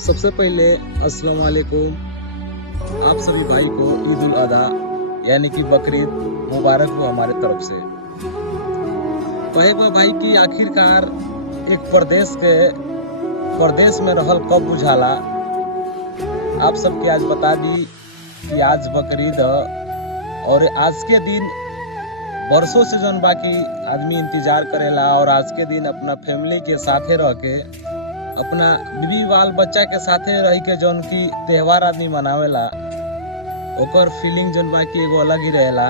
सबसे पहले अस्सलाम वालेकुम। आप सभी भाई को ईद उल अधा यानी कि बकरीद मुबारक हो हमारे तरफ से। कहेगा भाई कि आखिरकार एक प्रदेश में रहल कब बुझाला। आप सबके आज बता दी कि आज बकरीद और आज के दिन बरसों से जौन बाकी आदमी इंतजार करेला और आज के दिन अपना फैमिली के साथे रह के अपना बीवी बाल बच्चा के साथे रह के जौन की त्योहार आदमी मनावेला ओकर फीलिंग जौन बाकी एगो अलग ही रहेला।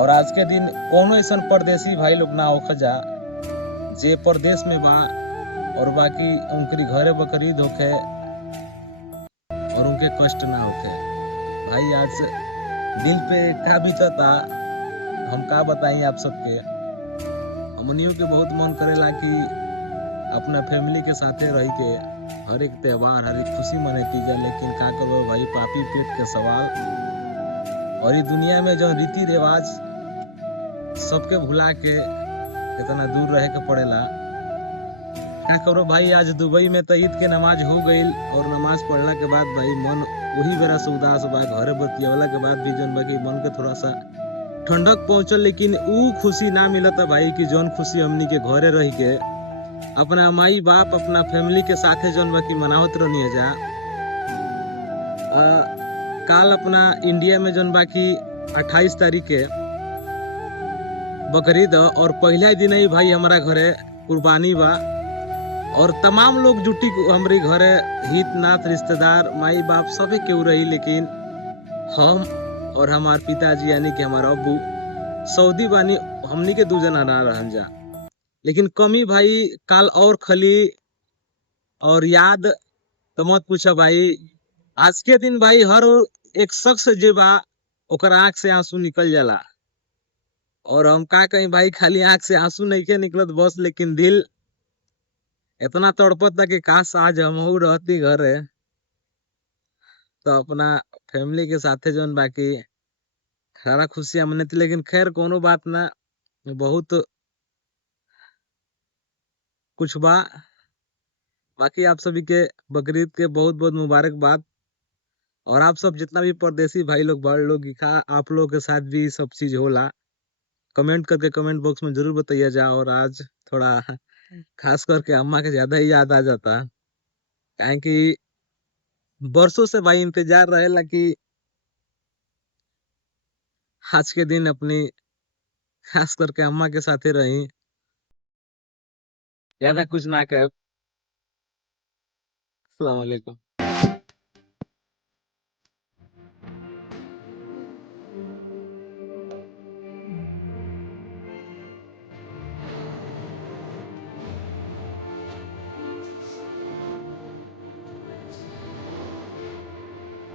और आज के दिन कोनो ऐसा परदेसी भाई लोग ना होख जा जे परदेश में बा और बाकी उनकरी घरे बकरीद होखे और उनके कष्ट ना होखे। भाई आज दिल पे का बीतता हम का बताई आप सबके। हमनियों के बहुत मन करेला कि अपना फैमिली के साथे रह के हर एक त्योहार हर एक खुशी मनाती जाए, लेकिन का करो भाई पापी पेट के सवाल और ये दुनिया में जो रीति रिवाज सबके भुला के इतना दूर रहे के पड़ेला। क्या करो भाई आज दुबई में तो ईद के नमाज हो गई और नमाज पढ़ने के बाद भाई मन वही बेरा से उदास बा। घरे बतियावला के बाद भी जौन बाकी मन के थोड़ा सा ठंडक पहुंचल, लेकिन ऊ खुशी ना मिलता भाई कि जौन खुशी हमनी के घरे रह के अपना माई बाप अपना फैमिली के साथे जौन बाकी मनावत रहनी जा। काल अपना इंडिया में जौन बाकी 28 तारीख के बकरीद और पहला दिन ही भाई हमारा घरे कुर्बानी बा और तमाम लोग जुटी हमारे घरे हित नाथ रिश्तेदार माई बाप सभी केहू रही, लेकिन हम और हमार पिताजी यानी कि हमारा अब्बू सऊदी बानी हमनी के 2 जना ना रहन जा। लेकिन कमी भाई काल और खली और याद तो मत पूछा भाई। आज के दिन भाई हर एक शख्स जे बा ओकर आंख से आंसू निकल जाला और हम का कहीं भाई खाली आंख से आंसू नहीं के निकलत बस, लेकिन दिल इतना तड़पता कि काश आज हम रहती घरे तो अपना फैमिली के साथे जौन बाकी सारा खुशियां मनती। लेकिन खैर कोनो बात ना, बहुत कुछ बा। बाकी आप सभी के बकरीद के बहुत बहुत मुबारकबाद। और आप सब जितना भी परदेसी भाई लोग बड़ लोग आप लोग के साथ भी सब चीज होला। कमेंट करके कमेंट बॉक्स में जरूर बताइए जा। और आज थोड़ा खास करके अम्मा के ज्यादा ही याद आ जाता, काहे कि बरसों से भाई इंतजार रहेला कि आज के दिन अपनी खास करके अम्मा के साथे रही। ज्यादा कुछ ना कहे। अस्सलाम वालेकुम।